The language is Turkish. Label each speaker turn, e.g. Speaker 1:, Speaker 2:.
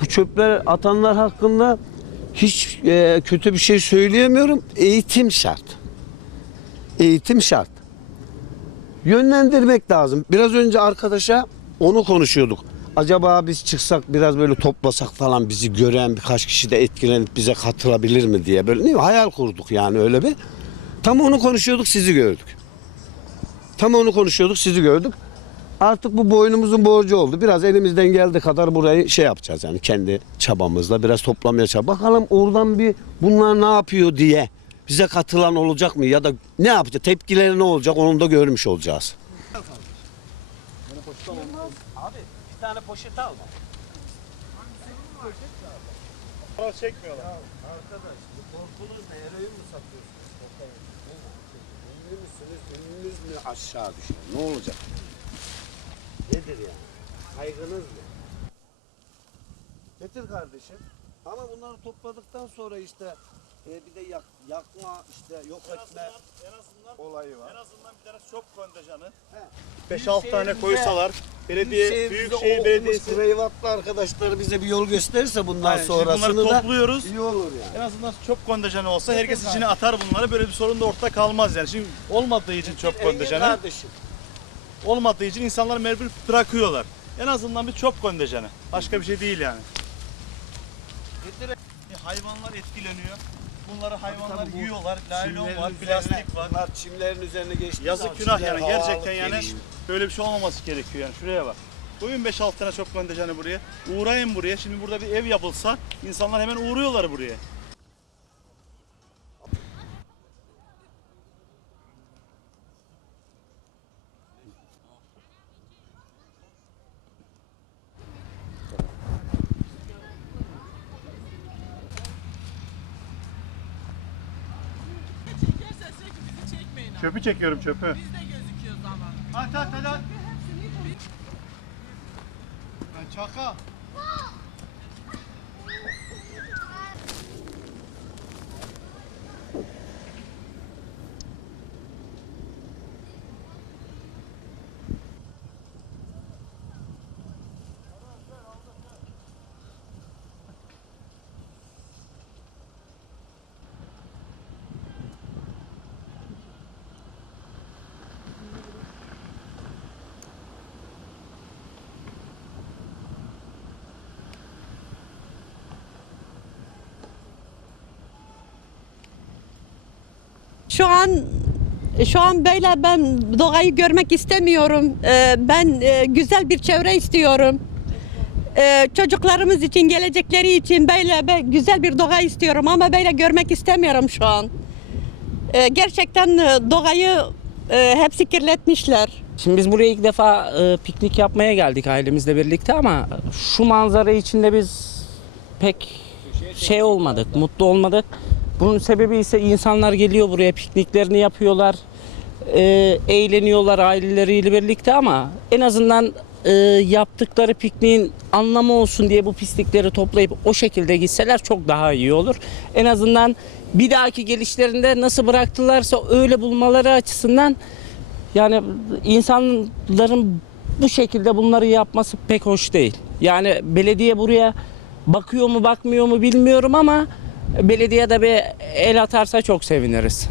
Speaker 1: Bu çöpler atanlar hakkında hiç e, kötü bir şey söyleyemiyorum. Eğitim şart. Eğitim şart. Yönlendirmek lazım. Biraz önce arkadaşa onu konuşuyorduk. Acaba biz çıksak biraz böyle toplasak falan bizi gören birkaç kişi de etkilenip bize katılabilir mi diye böyle mi? Hayal kurduk yani öyle bir. Tam onu konuşuyorduk sizi gördük. Tam onu konuşuyorduk sizi gördük. Artık bu boynumuzun borcu oldu. Biraz elimizden geldiği kadar burayı şey yapacağız yani kendi çabamızla biraz toplamaya çaba. Bakalım oradan bir bunlar ne yapıyor diye bize katılan olacak mı ya da ne yapacak tepkileri ne olacak onu da görmüş olacağız. Abi bir tane poşet al.
Speaker 2: Para çekmiyorlar.
Speaker 1: Arkadaş bu korkunuz ne? Eroin mi satıyorsunuz? Ünlü müsünüz? Ünlünüz mü aşağı düşer? Ne olacak? Nedir yani? Kaygınız ne? Getir kardeşim. Ama bunları topladıktan sonra işte e, bir de yak, yakma işte yok etme
Speaker 2: En azından
Speaker 1: olayı var.
Speaker 2: en azından bir tane çöp kontenjanı.
Speaker 1: He.
Speaker 2: 5-6 tane koysalar belediye Büyükşehir Belediyesi
Speaker 1: Kravatlı arkadaşlar bize bir yol gösterirse bundan
Speaker 2: şimdi
Speaker 1: sonrasını
Speaker 2: bunları
Speaker 1: da
Speaker 2: topluyoruz.
Speaker 1: iyi olur yani.
Speaker 2: En azından çöp kontenjanı olsa herkes içine atar bunları. Böyle bir sorun da ortada kalmaz yani. Şimdi olmadığı için çöp kontenjanı,
Speaker 1: kardeşim.
Speaker 2: Olmadığı için insanlar mecbur bırakıyorlar. En azından bir çöp kontenjanı. Başka bir şey değil yani. Hayvanlar etkileniyor. Bunları hayvanlar
Speaker 1: Tabii bu
Speaker 2: yiyorlar. Laylon var,
Speaker 1: üzerine-
Speaker 2: plastik var.
Speaker 1: Bunlar çimlerin üzerine geçti.
Speaker 2: Yazık günah yani gerçekten yani böyle bir şey olmaması gerekiyor yani şuraya bak. Koyun 5-6 tane çöp kontenjanı buraya. Uğrayın buraya. Şimdi burada bir ev yapılsa insanlar hemen uğruyorlar buraya. Çöpü çekiyorum çöpü.
Speaker 3: Biz de gözüküyoruz ama.
Speaker 2: At at at at. Çaka.
Speaker 4: Şu an şu an böyle ben doğayı görmek istemiyorum. Ee, Ben e, güzel bir çevre istiyorum. Ee, Çocuklarımız için, gelecekleri için böyle güzel bir doğa istiyorum ama böyle görmek istemiyorum şu an. Ee, Gerçekten e, doğayı e, hepsi kirletmişler.
Speaker 5: Şimdi biz buraya ilk defa piknik yapmaya geldik ailemizle birlikte ama şu manzara içinde biz pek şey olmadık, mutlu olmadık. Bunun sebebi ise insanlar geliyor buraya pikniklerini yapıyorlar, e, eğleniyorlar aileleriyle birlikte ama en azından e, yaptıkları pikniğin anlamı olsun diye bu pislikleri toplayıp o şekilde gitseler çok daha iyi olur. En azından bir dahaki gelişlerinde nasıl bıraktılarsa öyle bulmaları açısından yani insanların bu şekilde bunları yapması pek hoş değil. Yani belediye buraya bakıyor mu bakmıyor mu bilmiyorum ama belediye de bir el atarsa çok seviniriz.